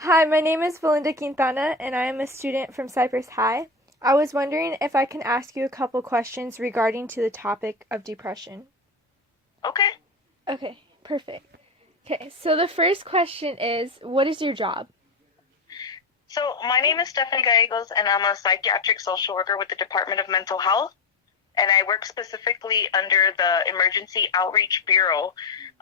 Hi, my name is Belinda Quintana, and I am a student from Cypress High. I was wondering if I can ask you a couple questions regarding to the topic of depression. Okay. Okay, perfect. Okay, so the first question is, what is your job? So my name is Stephanie Gallegos, and I'm a psychiatric social worker with the Department of Mental Health. And I work specifically under the Emergency Outreach Bureau.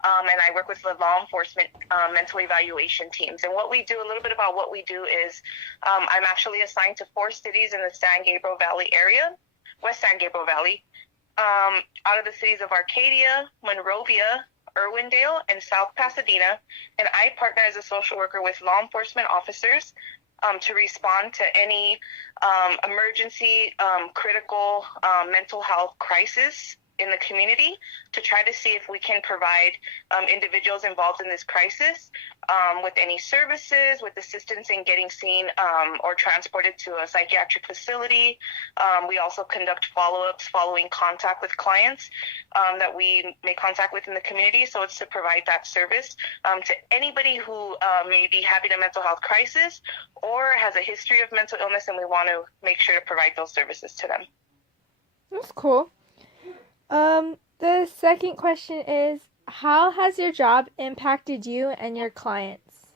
And I work with the law enforcement mental evaluation teams. And what we do, a little bit about what we do is I'm actually assigned to 4 cities in the San Gabriel Valley area, West San Gabriel Valley, out of the cities of Arcadia, Monrovia, Irwindale, and South Pasadena. And I partner as a social worker with law enforcement officers to respond to any emergency, critical mental health crisis in the community, to try to see if we can provide individuals involved in this crisis with any services, with assistance in getting seen or transported to a psychiatric facility. We also conduct follow-ups following contact with clients that we make contact with in the community. So it's to provide that service to anybody who may be having a mental health crisis or has a history of mental illness, and we want to make sure to provide those services to them. That's cool. The second question is, how has your job impacted you and your clients?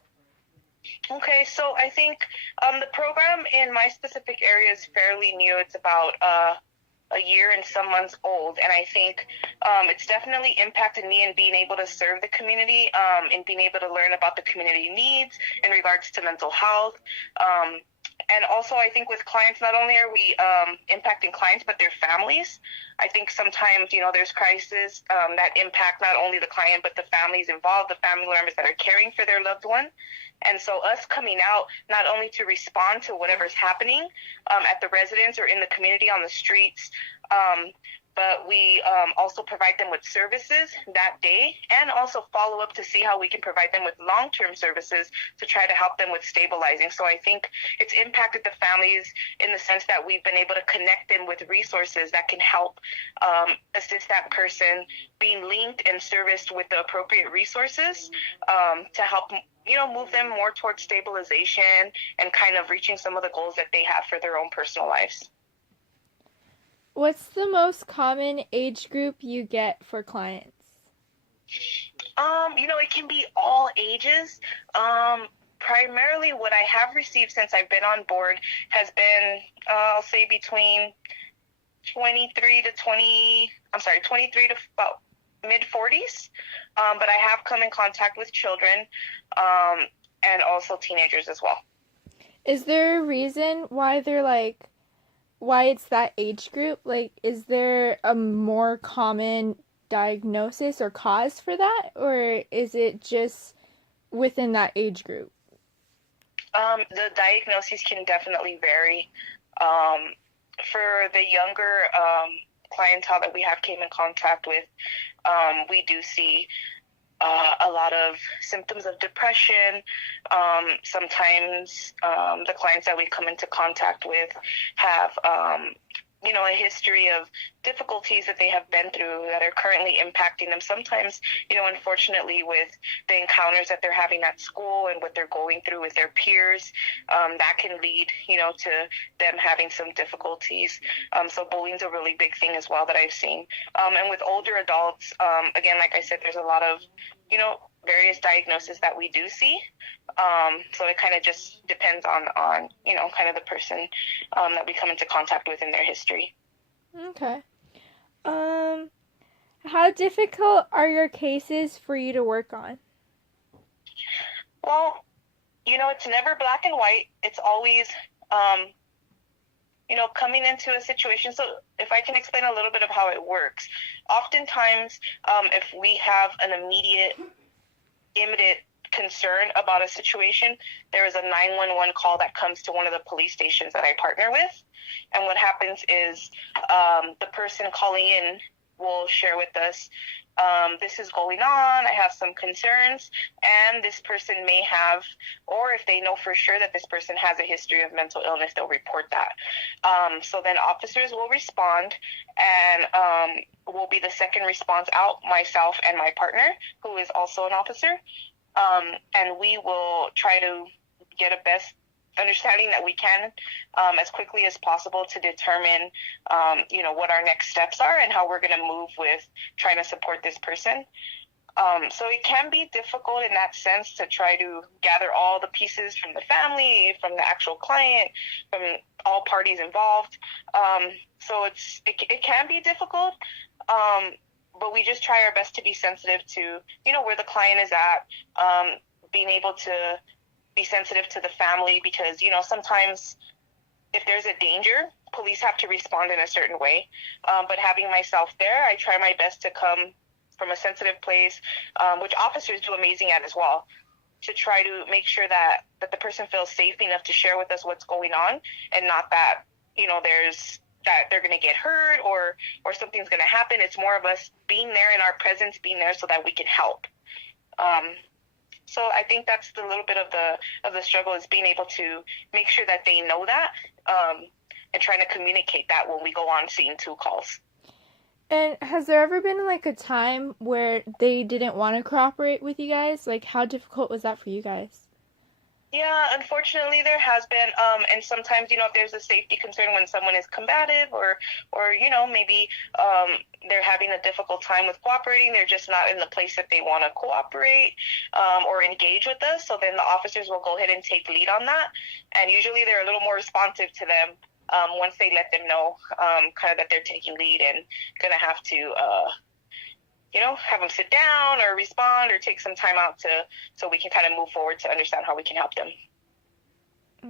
Okay, so I think the program in my specific area is fairly new. It's about a year and some months old, and I think it's definitely impacted me in being able to serve the community, and being able to learn about the community needs in regards to mental health. And also, I think with clients, not only are we impacting clients, but their families. I think sometimes, there's crises that impact not only the client, but the families involved, the family members that are caring for their loved one. And so us coming out not only to respond to whatever's happening at the residence or in the community on the streets, but we also provide them with services that day, and also follow up to see how we can provide them with long-term services to try to help them with stabilizing. So I think it's impacted the families in the sense that we've been able to connect them with resources that can help assist that person being linked and serviced with the appropriate resources to help move them more towards stabilization and kind of reaching some of the goals that they have for their own personal lives. What's the most common age group you get for clients? It can be all ages. Primarily what I have received since I've been on board has been, I'll say between 23 to about mid 40s. But I have come in contact with children, and also teenagers as well. Is there a reason why why it's that age group? Like, is there a more common diagnosis or cause for that, or is it just within that age group? The diagnoses can definitely vary. Um, for the younger clientele that we have came in contact with, we do see a lot of symptoms of depression. Sometimes the clients that we come into contact with have a history of difficulties that they have been through that are currently impacting them. Sometimes, unfortunately, with the encounters that they're having at school and what they're going through with their peers, that can lead, to them having some difficulties. So bullying's a really big thing as well that I've seen. And with older adults, again, like I said, there's a lot of, various diagnoses that we do see. So it kind of just depends on kind of the person that we come into contact with in their history. Okay. Um, how difficult are your cases for you to work on? Well, it's never black and white. It's always, um, coming into a situation. So if I can explain a little bit of how it works, oftentimes, if we have an imminent concern about a situation, there is a 911 call that comes to one of the police stations that I partner with. And what happens is the person calling in will share with us, this is going on, I have some concerns, and this person may have, or if they know for sure that this person has a history of mental illness, they'll report that. So then officers will respond, and will be the second response out, myself and my partner, who is also an officer. And we will try to get a best understanding that we can as quickly as possible to determine, what our next steps are and how we're going to move with trying to support this person. So it can be difficult in that sense to try to gather all the pieces from the family, from the actual client, from all parties involved. So it can be difficult, but we just try our best to be sensitive to, where the client is at, being able to be sensitive to the family because, sometimes if there's a danger, police have to respond in a certain way. But having myself there, I try my best to come from a sensitive place, which officers do amazing at as well, to try to make sure that the person feels safe enough to share with us what's going on, and not that, that they're going to get hurt or something's going to happen. It's more of us being there in our presence, being there so that we can help. So I think that's the little bit of the struggle, is being able to make sure that they know that, and trying to communicate that when we go on scene 2 calls. And has there ever been like a time where they didn't want to cooperate with you guys? Like, how difficult was that for you guys? Yeah, unfortunately there has been, and sometimes, if there's a safety concern when someone is combative or maybe they're having a difficult time with cooperating, they're just not in the place that they want to cooperate or engage with us, so then the officers will go ahead and take lead on that, and usually they're a little more responsive to them once they let them know kind of that they're taking lead and going to have to have them sit down or respond or take some time out so we can kind of move forward to understand how we can help them.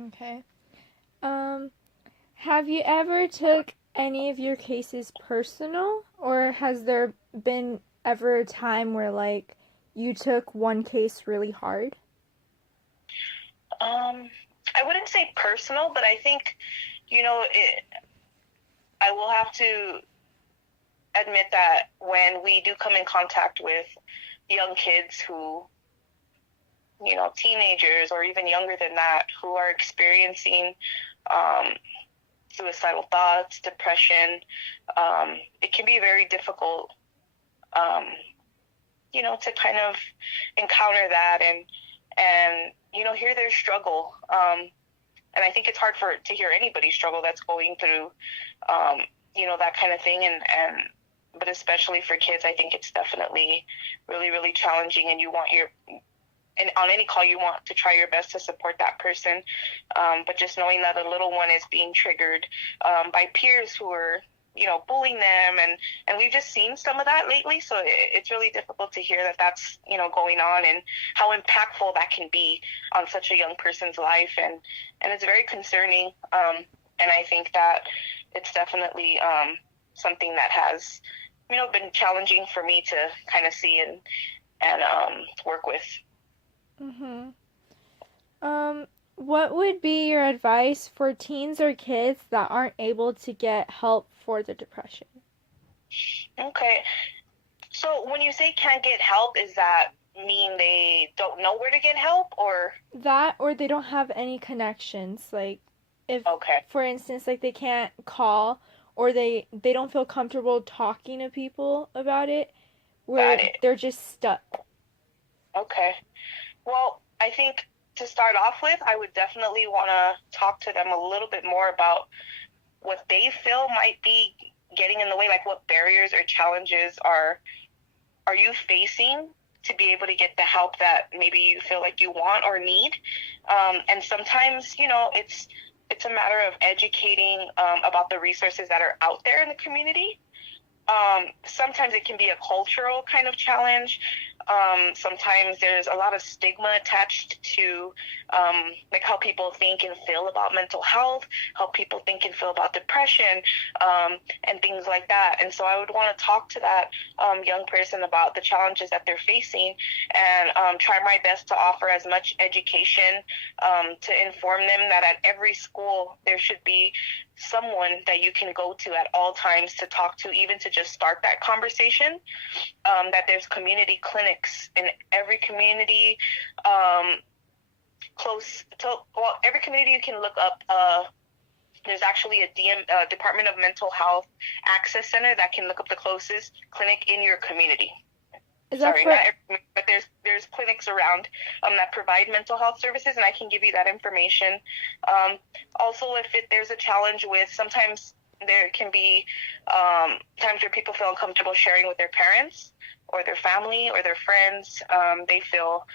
Okay. Have you ever took any of your cases personal, or has there been ever a time where like you took one case really hard? I wouldn't say personal, but I think, I will have to admit that when we do come in contact with young kids who, teenagers or even younger than that, who are experiencing suicidal thoughts, depression, it can be very difficult, to kind of encounter that and hear their struggle. And I think it's hard to hear anybody struggle that's going through, that kind of thing. But especially for kids, I think it's definitely really, really challenging, and and on any call, you want to try your best to support that person. But just knowing that a little one is being triggered by peers who are, bullying them. And we've just seen some of that lately. So it's really difficult to hear that that's, going on, and how impactful that can be on such a young person's life. And it's very concerning. And I think that it's definitely something that has, been challenging for me to kind of see and work with. Mm-hmm. What would be your advice for teens or kids that aren't able to get help for their depression? Okay. So when you say can't get help, is that mean they don't know where to get help, or? That, or they don't have any connections. Like, if, Okay. for instance, like they can't call, or they don't feel comfortable talking to people about it, where they're just stuck. Okay. Well, I think to start off with, I would definitely want to talk to them a little bit more about what they feel might be getting in the way, like what barriers or challenges are you facing to be able to get the help that maybe you feel like you want or need. And sometimes, it's a matter of educating about the resources that are out there in the community. Sometimes it can be a cultural kind of challenge. Sometimes there's a lot of stigma attached to like how people think and feel about mental health, how people think and feel about depression, and things like that. And so I would want to talk to that young person about the challenges that they're facing, and try my best to offer as much education to inform them that at every school there should be someone that you can go to at all times to talk to, even to just start that conversation, that there's community clinics in every community, every community you can look up. There's actually a Department of Mental Health Access Center that can look up the closest clinic in your community. Is that Sorry, for? not every, but there's clinics around that provide mental health services, and I can give you that information. Also, if there's a challenge with, sometimes there can be times where people feel uncomfortable sharing with their parents or their family or their friends. They feel,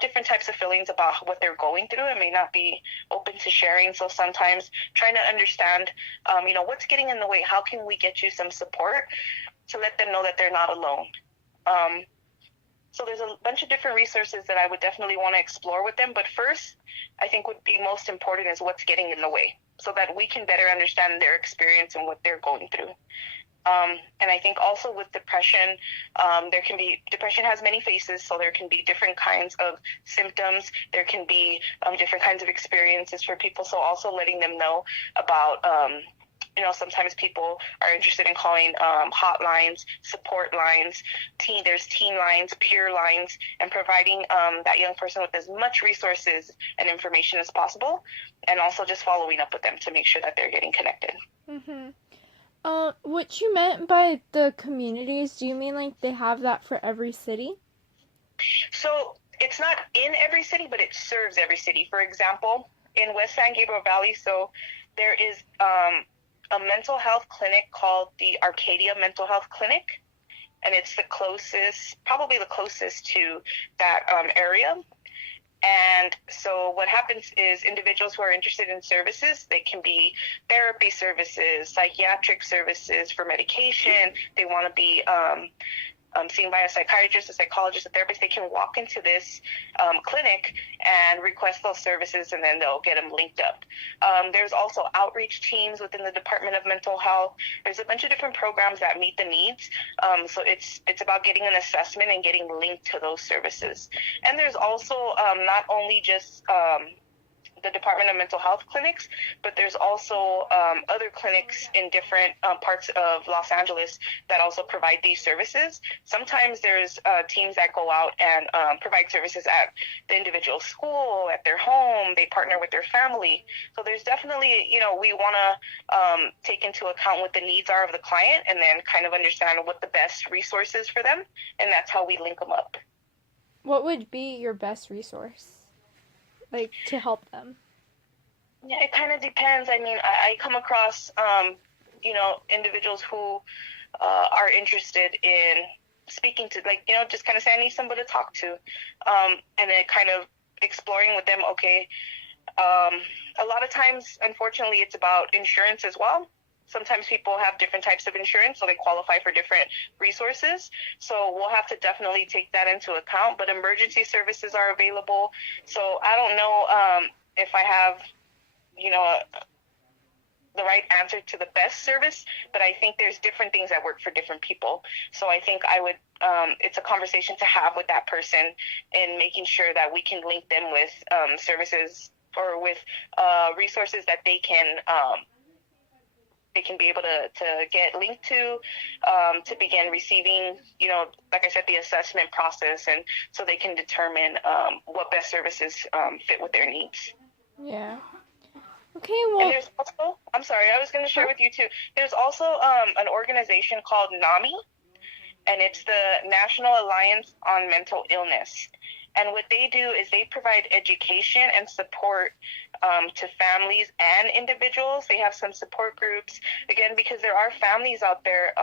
different types of feelings about what they're going through and may not be open to sharing. So sometimes trying to understand, what's getting in the way. How can we get you some support to let them know that they're not alone? So there's a bunch of different resources that I would definitely want to explore with them. But first, I think would be most important is what's getting in the way, so that we can better understand their experience and what they're going through. And I think also with depression, depression has many faces, so there can be different kinds of symptoms. There can be different kinds of experiences for people. So also letting them know about, sometimes people are interested in calling hotlines, support lines, there's teen lines, peer lines, and providing that young person with as much resources and information as possible, and also just following up with them to make sure that they're getting connected. Mm-hmm. What you meant by the communities, do you mean like they have that for every city? So it's not in every city, but it serves every city. For example, in West San Gabriel Valley, so there is a mental health clinic called the Arcadia Mental Health Clinic, and it's probably the closest to that area. And so what happens is individuals who are interested in services, they can be therapy services, psychiatric services for medication. They want to be seen by a psychiatrist, a psychologist, a therapist. They can walk into this clinic and request those services, and then they'll get them linked up. There's also outreach teams within the Department of Mental Health. There's a bunch of different programs that meet the needs. So it's about getting an assessment and getting linked to those services. And there's also not only just the Department of Mental Health clinics, but there's also other clinics in different parts of Los Angeles that also provide these services. Sometimes there's teams that go out and provide services at the individual school, at their home. They partner with their family. So there's definitely, we want to take into account what the needs are of the client, and then kind of understand what the best resource is for them, and that's how we link them up. What would be your best resource, like, to help them? Yeah, it kind of depends. I mean, I come across, individuals who are interested in speaking to, just kind of say, I need somebody to talk to. And then kind of exploring with them, okay, a lot of times, unfortunately, it's about insurance as well. Sometimes people have different types of insurance, so they qualify for different resources. So we'll have to definitely take that into account. But emergency services are available. So I don't know if I have, the right answer to the best service, but I think there's different things that work for different people. So I think it's a conversation to have with that person, and making sure that we can link them with services or with resources that they can be able to get linked to begin receiving, like I said, the assessment process, and so they can determine what best services fit with their needs. Yeah. Okay, well. And there's also, I'm sorry, I was going to share with you too. There's also an organization called NAMI, and it's the National Alliance on Mental Illness. And what they do is they provide education and support to families and individuals. They have some support groups, again, because there are families out there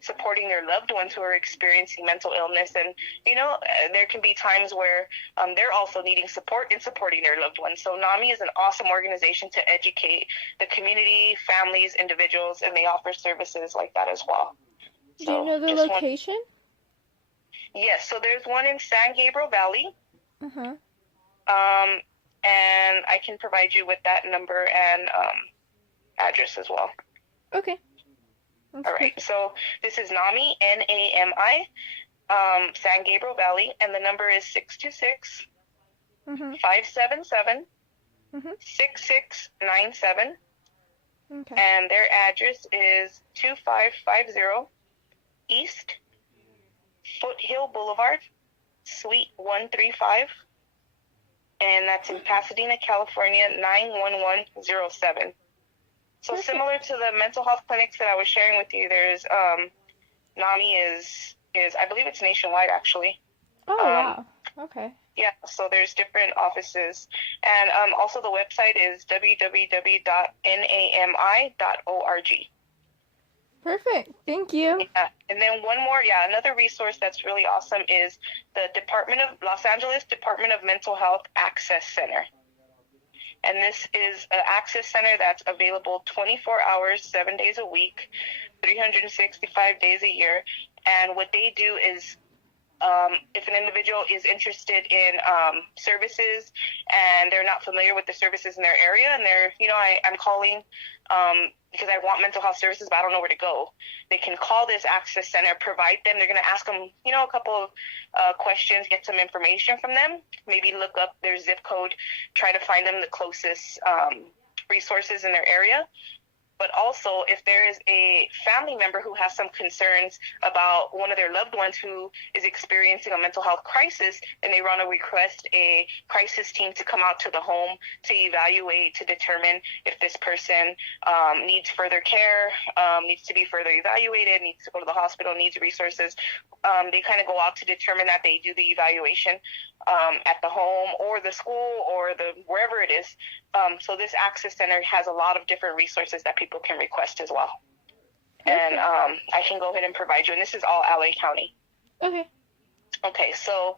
supporting their loved ones who are experiencing mental illness. And, there can be times where they're also needing support in supporting their loved ones. So NAMI is an awesome organization to educate the community, families, individuals, and they offer services like that as well. Do you know the location? Yes, so there's one in San Gabriel Valley. Uh-huh. And I can provide you with that number and address as well. Okay. That's all right. Perfect. So this is NAMI, NAMI, San Gabriel Valley, and the number is 626 577 6697. Okay. And their address is 2550 East Foothill Boulevard, Suite 135, and that's in Pasadena, California, 91107. So similar to the mental health clinics that I was sharing with you, there's NAMI is is, I believe it's nationwide actually. Oh, Um, wow. Okay. yeah, so there's different offices. And also the website is www.nami.org. Perfect. Thank you. Yeah. And then one more, another resource that's really awesome is the Los Angeles Department of Mental Health Access Center. And this is an access center that's available 24 hours, 7 days a week, 365 days a year. And what they do is, if an individual is interested in services and they're not familiar with the services in their area, and I'm calling because I want mental health services, but I don't know where to go, they can call this access center, provide them. They're going to ask them, a couple of questions, get some information from them, maybe look up their zip code, try to find them the closest resources in their area. But also, if there is a family member who has some concerns about one of their loved ones who is experiencing a mental health crisis, and they want to request a crisis team to come out to the home to evaluate, to determine if this person needs further care, needs to be further evaluated, needs to go to the hospital, needs resources, they kind of go out to determine that. They do the evaluation at the home or the school or wherever it is. So this access center has a lot of different resources that people can request as well. And I can go ahead and provide you. And this is all LA County. Okay. Okay, so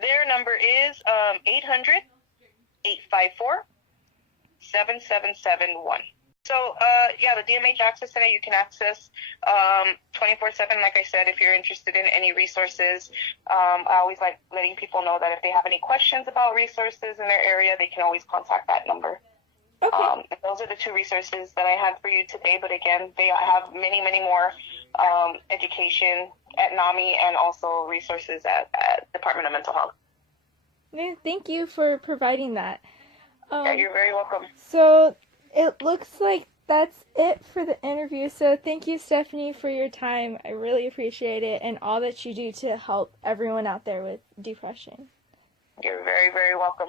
their number is 800-854-7771. So, the DMH Access Center you can access 24/7. Like I said, if you're interested in any resources, I always like letting people know that if they have any questions about resources in their area, they can always contact that number. Okay. And those are the two resources that I had for you today. But again, they have many, many more education at NAMI and also resources at Department of Mental Health. Thank you for providing that. Yeah, you're very welcome. So it looks like that's it for the interview. So thank you, Stephanie, for your time. I really appreciate it and all that you do to help everyone out there with depression. You're very, very welcome.